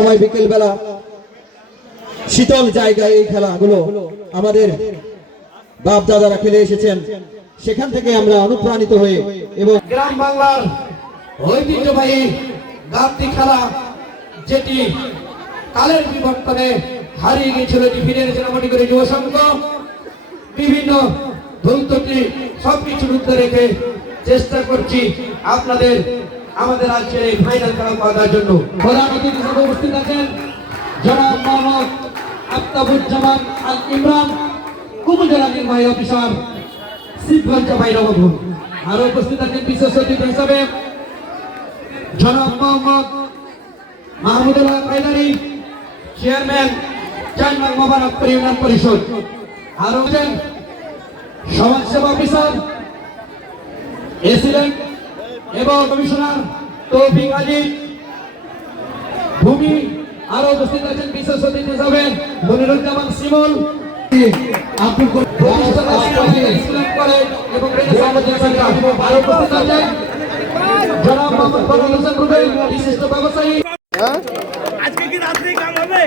সময় বিকেল বেলা শীতল জায়গায় এই খেলাগুলো আমাদের বাপ দাদারা খেলে এসেছেন, সেখান থেকে আমরা অনুপ্রাণিত হয়ে এবং গ্রাম বাংলার ঐতিহ্যবাহী গাঁথি খেলা যেটি কালের বিবর্তনে হারিয়ে গিয়েছিল, এটি ফিরে এনেছে নামটি করে যুব সংঘ। বিভিন্ন ধৈর্যটি সবকিছুর উদ্ধার রেখে চেষ্টা করছি আপনাদের আমাদের আজকের এই ফাইনাল খেলা করার জন্য। প্রধান অতিথি হিসেবে উপস্থিত আছেন জনাব মোহাম্মদ আফতাবুজ্জামান আল ইমরান, উপজেলা নির্বাহী অফিসার, শিবগঞ্জ বাইরাবধুর। আরো উপস্থিত আছেন বিশেষ অতিথি হিসাবে জনাব মোহাম্মদ মাহমুদুল্লাহ কায়দারি, চেয়ারম্যান ৪ নং মোবারকপুর ইউনিয়ন পরিষদ। আরো আছেন সমাজসেবা অফিসার, এসিডেন্ট এবং কমিশনার তৌফিক আজিজ ভূমি। আরো উপস্থিত আছেন বিশেষ অতিথি হিসাবে মনিরুজ্জামান শিমুল, আব্দুল এবং আরো উপস্থিত আছেন জনাব মোহাম্মদ ফজল হোসেন রুবেল, বিশিষ্ট ব্যবসায়ী। আজকে কি রাত্রি কাম হবে?